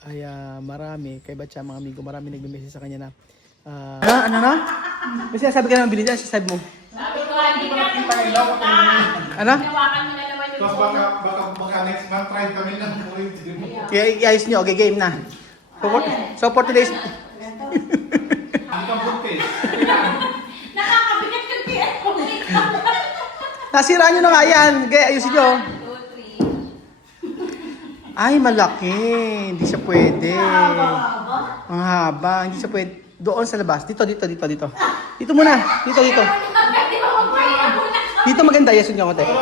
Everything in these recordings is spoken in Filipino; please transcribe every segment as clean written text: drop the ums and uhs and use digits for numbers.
ay marami, kay Batya mga amigo, marami nagme-message sa kanya na ano na? May sinasabi ka naman, bilhin dyan, sinasabi mo. Sabi ko, hindi ka pumunta. Ano? Ginawakan mo na naman yung Tapos phone. baka next month try kami ng point. I-ayos nyo, okay, game na. So for today's... Hindi kang buntis. Nakakabigat yung tiyan ko. Nasira nyo na nga yan, kaya ayusin nyo. 1, 2, 3. Ay, malaki. Hindi siya pwede. Ang haba. Hindi siya pwede. Doon sa labas. Dito. Dito muna. Dito. Dito maganda. Yasun nyo ako, te. Ako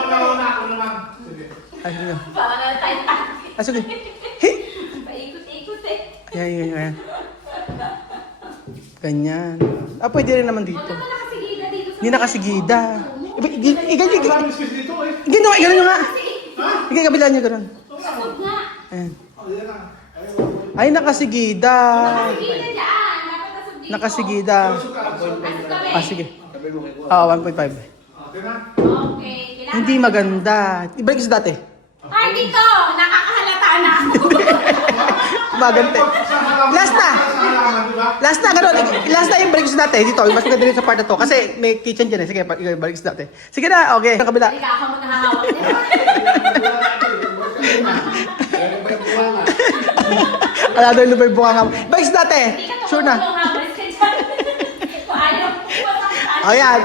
naman. Sige. Ayusin nyo. Baka na tayo tayo. Ayusin. Hey! Paikot-ikot eh. Ayan. Ganyan. Pwede rin naman dito. Huwag ka nakasigida dito sa... Hindi nakasigida. Maraming space dito eh. Ginawa, gano'n nyo nga. Igay kabila nyo, gano'n. Sakot nga. Ayan. Oh, yan na. Ay, nakasigida. Nakasigida dyan. Dapat nasog dito. Nakasigida. Sige. 1.5. Okay na. Okay. Kailangan- Hindi maganda. Ibalik sa dati. Ay, dito! Nakakahalata na ako. Maganda. Last na. Last na, gano'n. Last na yung balik sa dati. Dito, mas maganda rin sa part na to. Kasi may kitchen dyan eh. Sige, balik sa dati. Sige na, okay. Sa kabila. Hindi ka ako nakahawak niya. Ala doon lumay buka nga. Balik sa dati. Hindi ka Sure na. tumulong, habris ka dyan. Kung ayaw, O yan.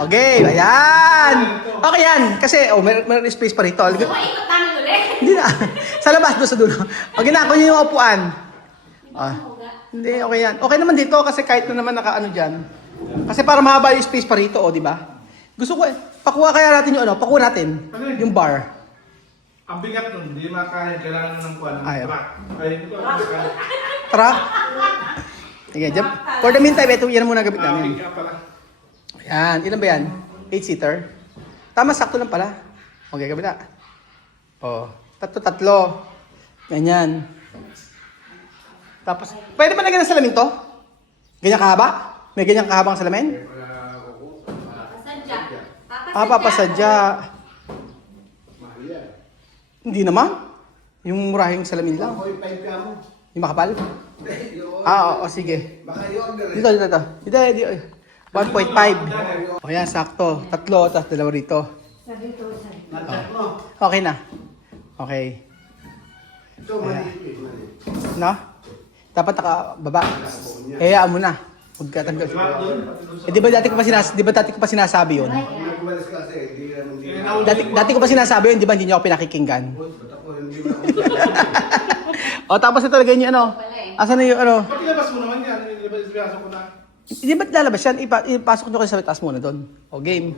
Okay, ayan. Okay yan. Kasi, may space pa rito. So, maikot namin ulit. Hindi na. Sa labas, doon sa dulo. Okay na, kunin yung upuan. Hindi, okay yan. Okay naman dito kasi kahit na naman nakaano dyan. Kasi para mahaba yung space pa rito, di ba? Gusto ko pakuha kaya natin yung pakuha natin. Yung bar. Ang bigat nun, hindi makakaya. Kailangan ng kuwan ng Ayaw. truck. Kaya hindi ko alam. Tara. Sige, dyan. For the meantime, ito yan muna gamit namin. Pick up pala. Ayan, ilan ba yan? 8-seater? Tama, sakto lang pala. Okay, kabila. Tatlo. Ganyan. Tapos, pwede ba lagyan ng salamin to? Ganyan kahaba? May ganyan kahabang salamin? Pasadya. Papasadya. Hindi naman. Yung murahing salamin lang. Yung makapal? Oo, sige. Dito. Dito. 1.5. O yan, sakto. Tatlo, tapos dalawa rito. Okay na. Okay. No? Dapat nakababa. Hayaan mo na. Huwag ka tanggal. Di ba dati ko pa sinasabi yun? Dati ko pa sinasabi yun, di ba hindi niyo ako pinakikinggan? Tapos ito lagay niyo asan na yung Pakilabas mo naman yan. Ilabas ko na. Hindi ba't lalabas yan? Ipasok nyo kayo sa taas muna doon. Game.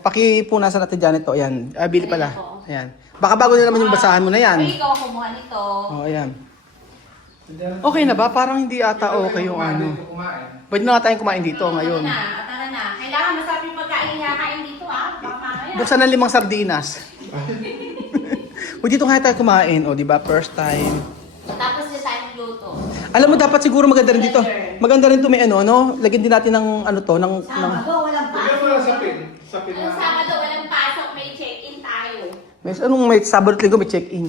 Pakipunasan natin dyan ito. Ayan. Bili pala. Ayan. Baka bago na naman yung basahan mo na yan. Ay, ikaw ang kumuha nito. Ayan. Okay na ba? Parang hindi ata okay yung Pwede na nga tayong kumain dito ngayon. Tara na. Kailangan masarap yung pagkain kakain dito Baka mamaya. Buksan ng 5 sardinas. Dito nga tayo kumain. O, di ba? First time. Tapos na tayo luto. Alam mo, dapat siguro maganda rin dito. Maganda rin to may lagyan din natin ng Sabado, walang Bigyan mo lang sa pin. Sa pin Ang na. Sabado, walang pasok. May check-in tayo. may Sabado at Linggo, may check-in.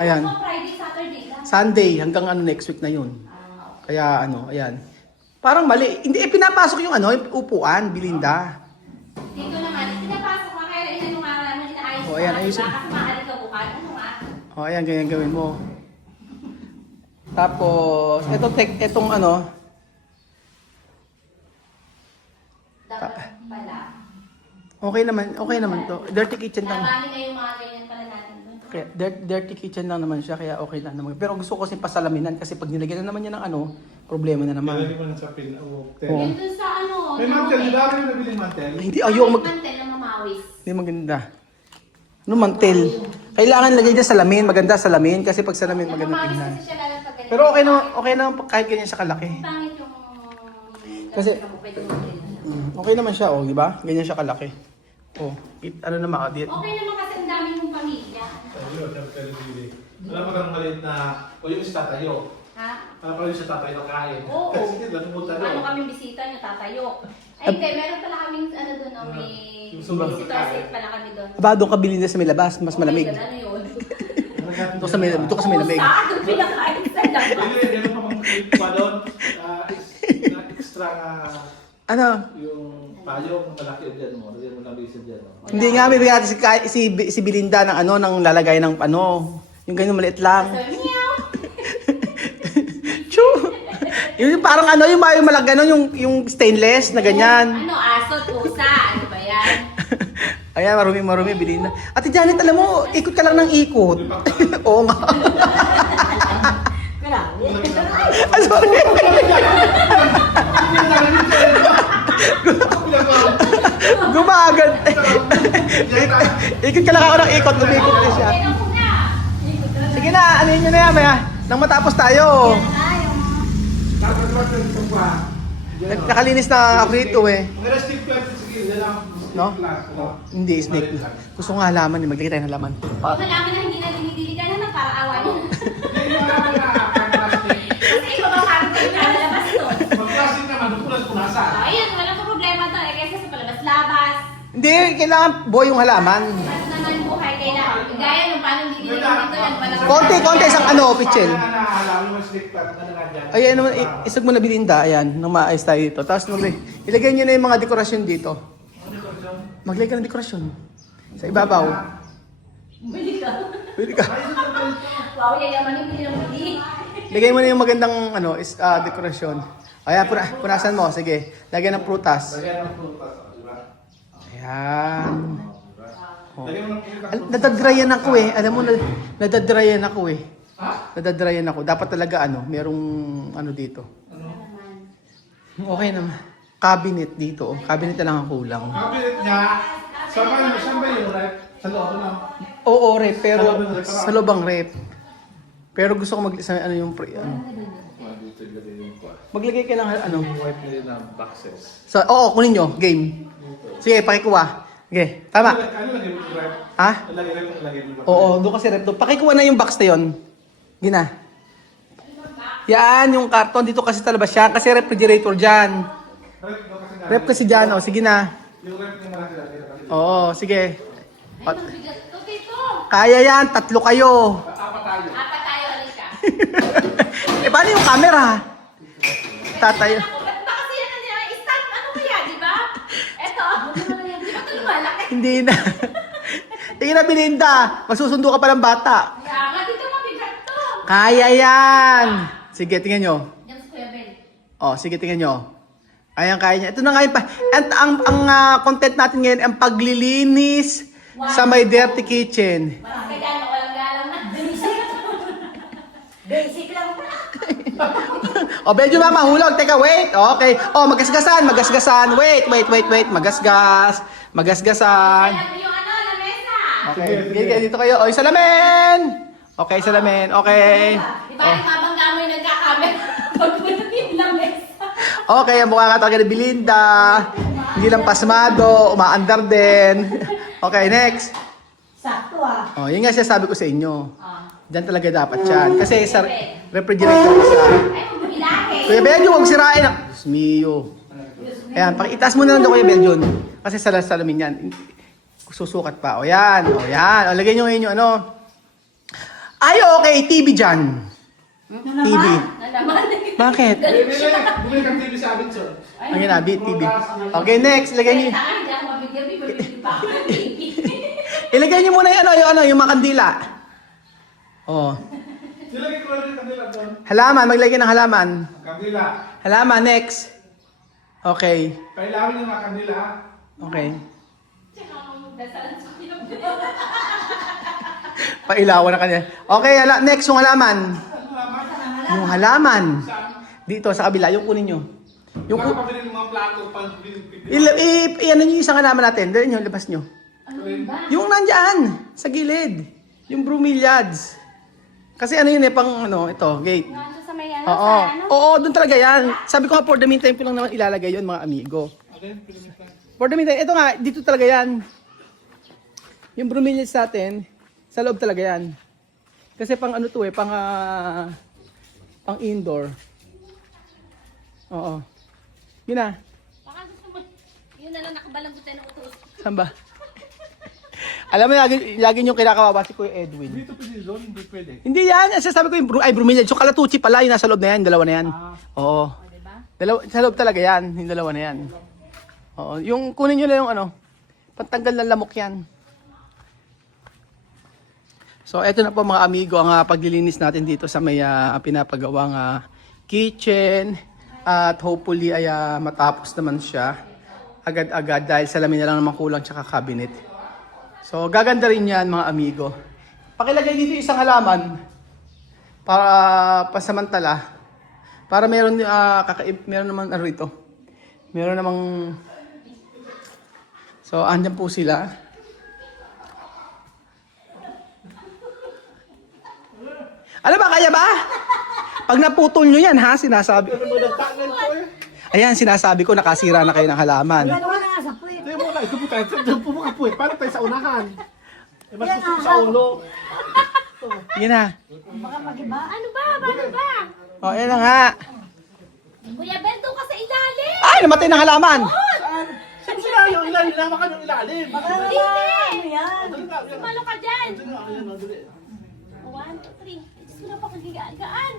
Ayan. Ano Friday, Saturday lang? Sunday hanggang next week na yun. Kaya ayan. Parang mali. Hindi pinapasok yung yung upuan, Belinda. Dito naman, pinapasok ka kaya ilan yung araw na inaayos O, ayan, ka, ayusin. diba? Kasi maaari ka bukan. Ano nga? Ayan, ganyan gawin mo. Tapos, etong Dapat pala. okay naman to. Dirty kitchen lang. Labanin na yung mga ganyan pala natin doon. Kaya, dirty kitchen lang naman siya, kaya okay lang naman. Pero gusto ko kasi pasalaminan kasi pag nilagyan na naman niya ng problema na naman. Ilagay mo lang sa pin. Oo. Yun dun sa May mantel. Di ba kayo nabiling mantel? Hindi, ayoko Mantel na mamawis. Hindi maganda. Mantel? Kailangan lagay dyan salamin. Maganda salamin kasi pag salamin maganda Mamawis tingnan. kasi siya lalo pag ganyan. Pero okay na kahit ganyan siya kalaki. Pangit yung... Kasi- Pwede mo din. Okay naman siya, di ba? Ganyan siya kalaki. Naman, Okay naman kasi ang dami mong pamilya. Tayo, sabi ka nabili. Alam mo kang maliit na, yung isa tatayo. Ha? Alam ko yung isa tatayo na kain. Oo. Kasi hindi, pumunta Ano doon. kaming bisita nyo, tatayo. Ay, hindi. Meron pala kaming doon, may Yung sumbang visitor seat pala kami doon. Aba, doon ka bilhin na sa may labas, mas malamig. Oh my God, ano yun? Dito ka sa may lamig. Pusa, doon pinakain sa labas. Anyway, meron pa pang clip pa doon. Na extra Ano? yung payong malaki dyan mo. Lagyan mo lang bisan dyan. Hindi nga, bibigyan natin si Belinda ng ano, ng lalagay ng ano. Yung ganyan maliit lang. So, meow. Choo! Yung parang ano, yung malaki ano, yung stainless na ganyan. Ano, aso, pusa, ano ba yan? Ayan, marumi, Belinda. Ate Janet, alam mo, ikot ka lang ng ikot. Oo nga. Ah, sorry. Gumagan. Ikot ka lang ako ng ikot, lumikot na siya. Okay na po na. Sige na, ano yun na yan, maya. Nang matapos tayo. Nakalinis na ako rito eh. Ang stick plan, sige, yan lang. No? Hindi, snake. Gusto ko nga halaman, maglagay tayo ng halaman. Yung malaman na hindi na dinidiligan na para awan yun. Hindi mo alam na pag-plastic. Kasi iba ba parang kayo nalalabas doon? Pag-plastic naman, punas-punasan. Ayun, walang problema doon. Eh, kaysa sa palabas-labas. Hindi, kailangan buhay yung halaman. Mas naman buhay kailangan. Gaya nung paano dinidiligan dito yan. Konti, isang ano, pichel. Alam mo yung stick plan, ano nga dyan. Ayan naman, isag mo na Belinda, ayan, nang maayos tayo dito. Tapos ilagay nyo na yung mga dekorasyon dito. Maglagay ka ng dekorasyon. Sa ibabaw. Bili ka. Pwede ka. Wow, yayaman yung bili ng bili. Lagay mo na yung magandang dekorasyon. Ayan, punasan mo. Sige. Lagyan ng prutas. Lagyan ng prutas, di ba? Ayan. Oh. Lagyan mo ng prutas. Nadadryan ako eh. Alam mo, nadadryan ako eh. Ha? Nadadryan ako. Dapat talaga merong ano dito. Okay naman. Cabinet dito. Cabinet na lang ang kulang. Cabinet niya, saan ba yung rep? Sa loob na. Oo, rep. Pero Sa loob ng rep. sa loob ang rep. Pero gusto ko ano yung Dito ilagay yung kwa. maglagay ka ng ano. Wipe nila ng boxes. Oo, kunin nyo. Game. Sige, pakikuha. Okay, tama. Ano lagay mo yung rep? Ha? Lagay mo ba? Oo, doon kasi rep doon. Pakikuha na yung box na yun. Gina. Yan, yung karton. Dito kasi sa labas siya. Kasi refrigerator dyan. Rep kasi dyan. O, sige na. Yung rep yung malaki lagay. Oo, sige. Ay, mabigat to, tito. Kaya yan, 3 kayo. Apat tayo. Apat tayo, halika. Paano yung camera? Tatayo. Ba't ba kasi yan ang stand? Ano kaya, di ba? Eto, di ba ito lumalaki? Hindi na. Tingin na, Belinda. Masusundo ka pa ng bata. Kaya nga, dito mabigat to. Kaya yan. Sige, tingnan nyo. Yan sa Kuya Bel. Oh, sige, tingnan nyo. Ayan, kaya niya. Ito na nga yung ang content natin ngayon, ang paglilinis sa may dirty kitchen. Walang kagano, walang galang na. Basic lang. O, medyo mamahulog. Teka, wait. Okay. O, magasgasan. Wait. Magasgasan. Alam mo yung ano, lamesa. Okay. Sige, dito kayo. O, salamin. Okay, salamin. Okay. Di ba yung mabangga mo yung nagkakamera? Pag yung lamesa. Okay, ang mukha ka talaga ni Belinda. Hindi lang pasmado, umaandar din. Okay, next. Sakto ah. Oh, yun nga siya sabi ko sa inyo. Ah. Diyan talaga dapat yan. Kasi sa refrigerator isa. Ay, mabilahe. Kuya Belgium, huwag sirain. Diyos mio. Ayan, itaas mo na lang daw Kuya Belgium. Kasi sa salamin yan. Susukat pa. O yan. O yan. O, lagay nyo ngayon yung ano. Ay, okay. TV dyan. TV. Nalaman. Bakit? Bumili kang TV sa amin, sir. Ang ginabi, TV. Okay, next. Lagay nyo. Saan dyan, mabigyan, bibili pa ako ng TV. Ilagay nyo muna yung mga kandila. Oh. Nilagay ko lang yung kandila doon. Halaman, maglagay ng halaman. Kandila. Halaman, next. Okay. Kailangan yung mga kandila, ha? Okay. Tsaka ang dasalan sa kinap. Pailawan na kanya. Okay, next yung halaman. Yung halaman. Dito, sa kabila, yung kunin nyo. Yung Baka pabili ng mga plato, pang-bili. ano nyo yung isang halaman natin. Dali nyo, labas nyo. Ano ba? Yung nandyan, sa gilid. Yung bromeliads. Kasi ano yun pang ito, gate. Nandun sa may ano, Oo. sa ano? Oo, doon talaga yan. Sabi ko nga, for the meantime ko lang naman ilalagay yun, mga amigo. Okay, pili ka. For the meantime, ito nga, dito talaga yan. Yung bromeliads natin, sa loob talaga yan. Kasi pang ano to pang indoor. Oo. Yun na. Baka gusto mo, yun na lang nakabalang tayo ng utos. Saan ba? Alam mo, lagi yung kinakawawa si Kuya Edwin. Dito pwede doon, hindi pwede. Hindi yan. Sasabi ko yung bromeliad. So, kalatuchi pala. Yung nasa loob na yan. Dalawa na yan. Oo. O, diba? Dalawa, sa loob talaga yan. Yung dalawa na yan. Oo. Yung kunin nyo lang yung ano. Pantanggal ng lamok yan. So, eto na po mga amigo. Ang paglilinis natin dito sa may pinapagawang kitchen. At hopefully ay matapos naman siya. Agad-agad dahil salamin na lang naman kulang tsaka cabinet. So, gaganda rin yan mga amigo. Pakilagay dito isang halaman para pasamantala. Para meron meron naman ano rito. Meron namang so andyan po sila. Ano ba kaya ba? Pag naputol nyo yan ha, sinasabi. Ayan, sinasabi ko nakasira na kayo ng halaman. Hindi mo na, ito po tayo. Ito po mga puwet. Paano tayo sa unahan? Eh, mas gusto ko sa ulo. Yan na. Ano ba? Paano ba? O, yan na nga. Kuya Ben, doon ka sa ilalim. Ay, namatay ng halaman. Saan sila yung ilalim? Hinawa ka ng ilalim. Hindi! Sumalo ka dyan. 1, 2, 3. Diyos ko na pa kagigaan.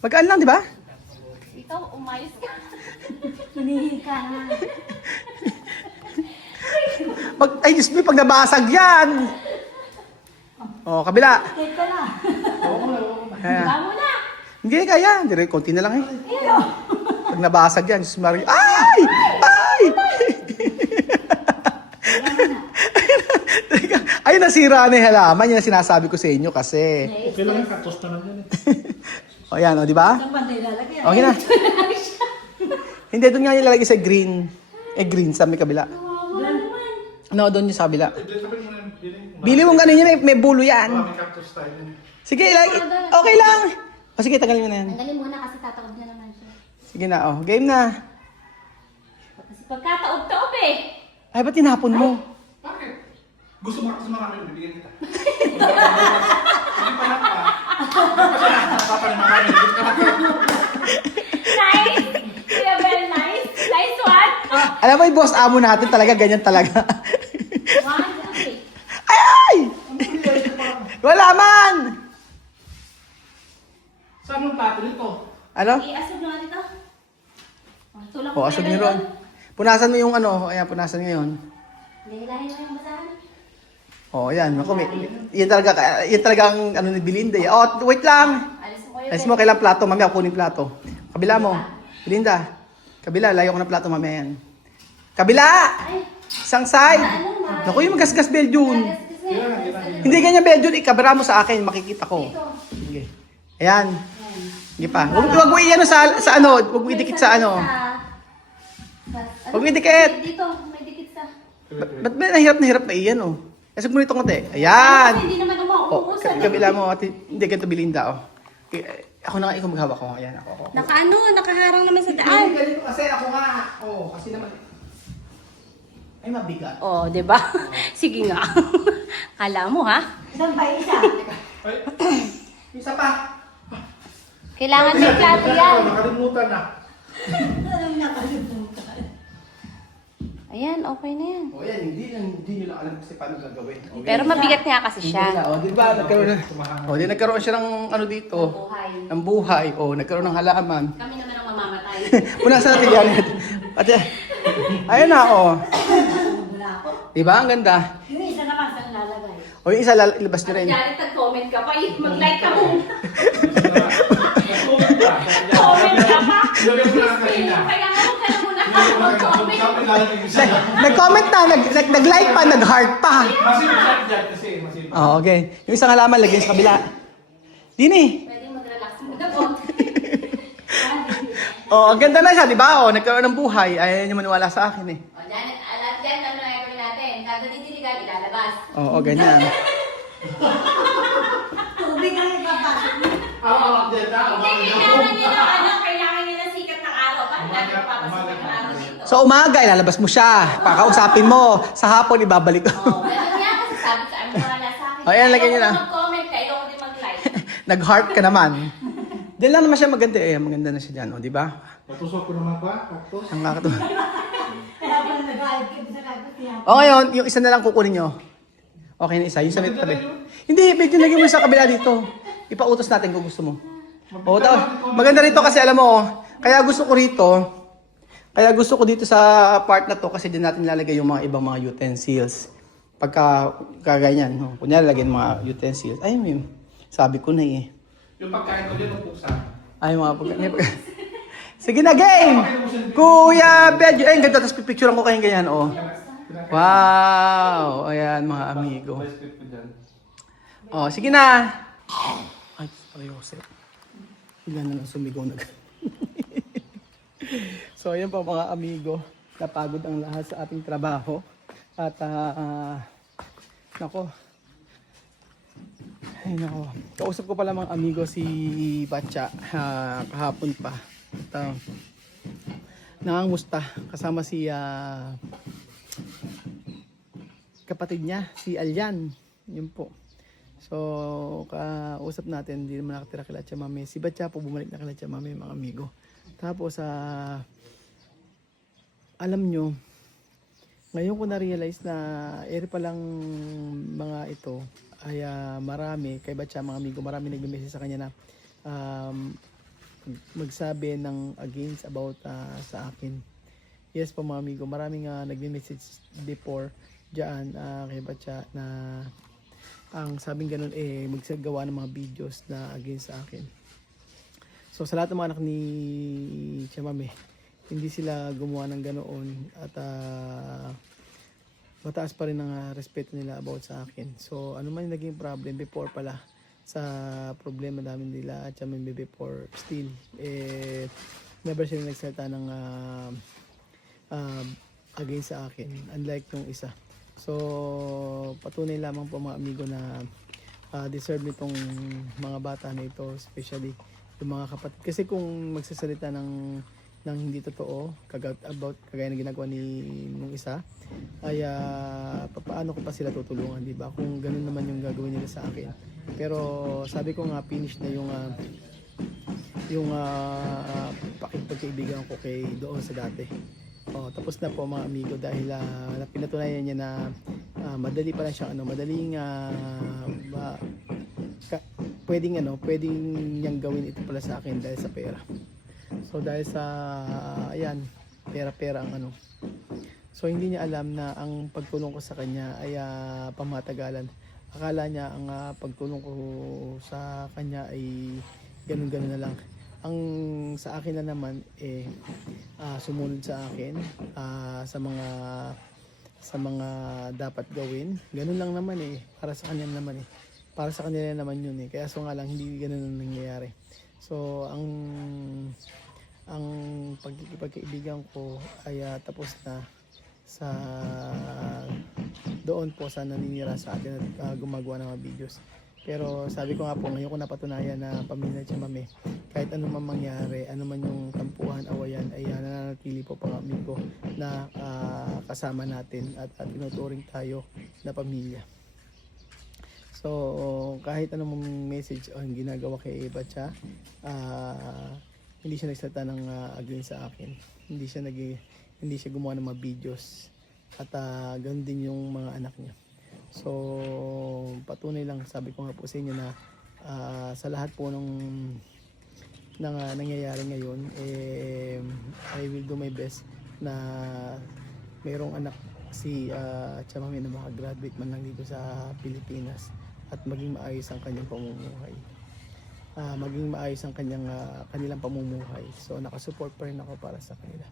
Magaan lang, di ba? Ikaw, umayos ka. Hinihika na. Ay, Diyos me, pag nabasag yan. O, kabila. Take ka na. Ayan. Tama na. Hindi kaya. Hindi rin, konti na lang eh. Pag nabasag yan, Diyos Maria. Ay! Ay! Teka, ay, nasira na yung halaman. Yan ang sinasabi ko sa inyo kasi. Okay lang yung katos na lang yan eh. O, yan, o, di ba? Saan ba tayo lalagay? Okay na. Hindi, doon nga nilalagay sa green. Green sa may kabila. No, doon yung sa kabila. Sabihin mo na yung biling. Bili mong ganun yun, may bulo yan. May cactus tayo. Sige, okay lang. O sige, tagalin mo na yan. Tanggalin muna kasi tatakot na naman siya. Sige na, oh. Game na. Kasi pagkataob-taob eh. Ay, ba't tinapon mo? Bakit? Gusto mo kasi marami, bibigyan kita. Hindi pa na pa. Papalimakain. Nice! Kuya Ben, nice. Nice one. Alam mo, yung boss amo natin talaga, ganyan talaga. 1, okay. Ay! Wala man! Saan yung plato nito? Ano? I-asog naman ito. Tulak O, asog niyo ron. Punasan mo yung ano, ayan, punasan ngayon. Hilahin mo yung basahan. O, ayan, ako, yan talaga ang ano ni Belinda. Oh, wait lang. Alis mo kayo. Alis mo, kailang plato, mamaya kunin plato. Kabila mo. Belinda, kabila, layo ko ng plato mamaya yan. Kabila! Ay, Isang side. Naku, yung magasgas Belgium. Hindi ganyan Belgium, ikabara mo sa akin, makikita ko. Sige. Ayan. Sige pa. Huwag mo i-ano sa ano, huwag mo idikit sa ano. Huwag mo idikit. Dito, may dikit sa... Ba't ba nahirap na iyan, oh? Kasi mo nito konti. Ayan. Hindi naman Oh, umuusan. kabila mo, ate. Hindi, ganito Belinda, oh. Ako na nga, ikaw maghawak ko. Ayan, ako. Nakaharang naman sa Ay, ganito kasi ako nga. Oh, kasi naman. Ay, mabigat. Oh, 'di ba? Sige nga. Kala mo ha? Saan ba isa? Ay, Isa pa. Kailangan may plato yan. nakalimutan na. Anong nakalimutan? Ayan, okay na yan. Oh, yan, hindi nyo lang alam kasi paano gagawin. Okay. Pero mabigat nga kasi siya. Oh, di ba? Nagkaroon siya ng ano dito. Buhay. Ng buhay. Oh, nagkaroon ng halaman. Kami naman ang mamamatay. Punasan natin yan. At ayun na, oh. Wala ako. Di ba? Ang ganda. Yung isa naman saan lalagay? O yung isa, ilabas nyo rin. Janet, nag-comment ka pa. Mag-like ka muna. Nag-comment ka. Comment ka pa. Ilagay mo lang kanina. Kaya nga huwag ka na muna mag-comment. Sabi lalagay yung isa. Nag-comment na, nag-like pa, nag-heart pa. Masipag dyan kasi, masipag. Oh, okay. Yung isang halaman, lagyan sa kabila. Dini. Pwede mag-relax muna po. Oh, ang ganda na siya, di ba? Oh, nagkaroon ng buhay. Ayaw niyo maniwala sa akin eh. O, Janet, alam dyan, ano na gagawin natin? Kada didiligan, ilalabas. Oo, ganyan. Tubig ang ipapasok niya. Awak din na. Hindi, kailangan niya ng ano, kailangan niya ng sikat ng araw. Paano natin mapapasok ng araw dito? So umaga, ilalabas mo siya. Pakausapin mo. Sa hapon, ibabalik ko. Oh, ganun nga kasi sabi sa amin wala sa akin. Oh, ayan, lagyan niyo na. Mag-comment ka, ikaw din mag-like. Nag-heart ka naman. Diyan lang naman siya maganda eh. Maganda na siya dyan, oh, di ba? Natusok ko naman ba? Kaktos? Ang nakakatuwa. Kaya pala nag-ayag kayo sa kakot niya. O ngayon, yung isa na lang kukunin nyo. Okay na isa, yung sa may tabi. Hindi, pwede lagyan mo sa kabila dito. Ipautos natin kung gusto mo. O, maganda rito kasi alam mo, kaya gusto ko dito sa part na to kasi din natin lalagay yung mga ibang mga utensils. Pagka kaganyan, no? Kunyari lagyan mga utensils. Ay, sabi ko na eh. Yung pagkain ko din, magpuksa. Ay, mga pagkain. Sige na, game! Kuya Bedyo. Ay, ang ganda. Tapos pipicturean ko kayong ganyan, oh. Wow! Ayan, mga amigo. Oh, sige na. Ay, seryoso. Bigla na lang sumigaw na. So, ayan po mga amigo. Napagod ang lahat sa ating trabaho. At, nako. Ay, nako. Kausap ko pala mga amigo si Batcha kahapon pa. At, nangangusta kasama si kapatid niya, si Alyan. Yun po. So, kausap natin, hindi naman nakatira kila Chamame. Si Batcha po bumalik na kila Chamame, mga amigo. Tapos, alam nyo, ngayon ko na-realize na ere palang mga ito ay marami, kay Batcha mga amigo, marami nag-message sa kanya na magsabi ng against about sa akin. Yes po mga amigo, maraming nag-message before dyan kay Batcha na ang sabing ganun magsagawa ng mga videos na against sa akin. So sa lahat ng mga anak ni Chamame, hindi sila gumawa ng ganoon at mataas pa rin ang respeto nila about sa akin. So ano man yung naging problem before pala sa problema namin nila at Chamame before, still never sila nagsalita ng against sa akin, unlike yung isa. So patunay lamang po mga amigo na deserve nitong mga bata na ito, especially yung mga kapatid. Kasi kung magsasalita ng hindi totoo about kagaya na ginagawa nung isa, ay paano ko pa sila tutulungan, di ba? Kung ganun naman yung gagawin nila sa akin. Pero sabi ko nga, finish na yung pakikipagkaibigan ko kay doon sa dati. Tapos na po mga amigo dahil pinatunayan niya na madali pa lang siyang pwedeng niyang gawin ito pala sa akin dahil sa pera. So dahil sa pera ang So hindi niya alam na ang pagtulong ko sa kanya ay pamatagalan. Akala niya ang pagtulong ko sa kanya ay ganun-ganun na lang. Ang sa akin na naman sumunod sa akin sa mga dapat gawin. Ganun lang naman para sa kanya naman Para sa kanila naman yun Kaya so nga lang hindi ganun ang nangyayari. So ang pagkikipagkaibigan ko ay tapos na sa doon po sa naninira sa atin at gumagawa ng mga videos. Pero sabi ko nga po, ngayon ko napatunayan na pamilya Chamame, kahit ano man mangyari, ano man yung tampuhan, awayan, ay nananatili po mga amigo na kasama natin at tinuturing tayo na pamilya. So kahit anong message o ginagawa kay Batcha, hindi siya nagsalita ng against sa akin. Hindi siya gumawa ng mga videos at ganoon din yung mga anak niya. So patunay lang, sabi ko nga po sa inyo na sa lahat po ng nangyayari ngayon, I will do my best na mayroong anak si Chamame na makagraduate man lang dito sa Pilipinas at maging maayos ang kanyang pamumuhay. Maging maayos ang kanilang pamumuhay. So nakasupport pa rin ako para sa kanila.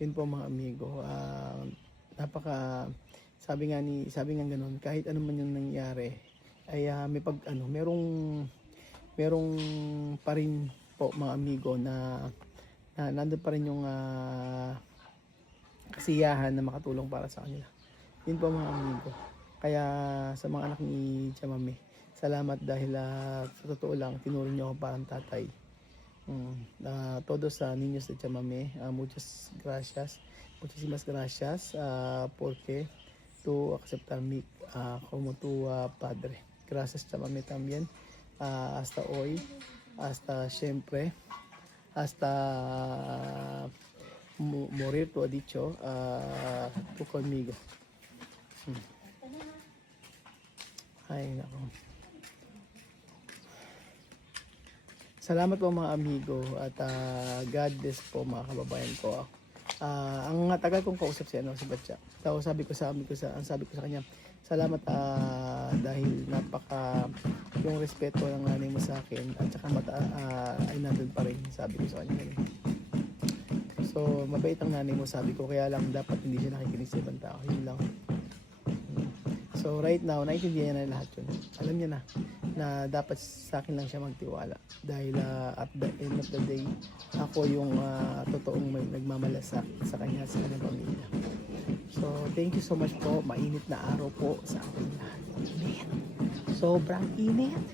Yun po mga amigo. Sabi nga ganoon, kahit ano man yung nangyari ay merong pa rin po mga amigo na nandun pa rin yung kasiyahan na makatulong para sa kanila. Yun po mga amigo. Kaya sa mga anak ni Chamame, salamat dahil sa totoo lang tinuro niyo ako parang tatay. Todos niños de Chamame, muchas muchísimas gracias porque tú aceptarme como tu padre. Gracias Chamame también, hasta hoy, hasta siempre, hasta morir tú ha dicho, tú conmigo. Ay, nako. Salamat po mga amigo at God bless po mga kababayan ko. Ang tagal kong kausap si Batya. Tapos sabi ko sa kanya, salamat dahil napaka yung respeto ng nanay mo sa akin at saka ay nandun pa rin, sabi ko sa kanya. So mabait ang nanay mo, sabi ko, kaya lang dapat hindi siya nakikinig sa ibang tao. Yun lang. So right now, naiintindihan niya na lahat yun. Alam niya na dapat sa akin lang siya magtiwala. Dahil at the end of the day, ako yung totoong may nagmamalasakit sa kanya, sa kanyang pamilya. So thank you so much po. Mainit na araw po sa ating lahat. Init. Sobrang init.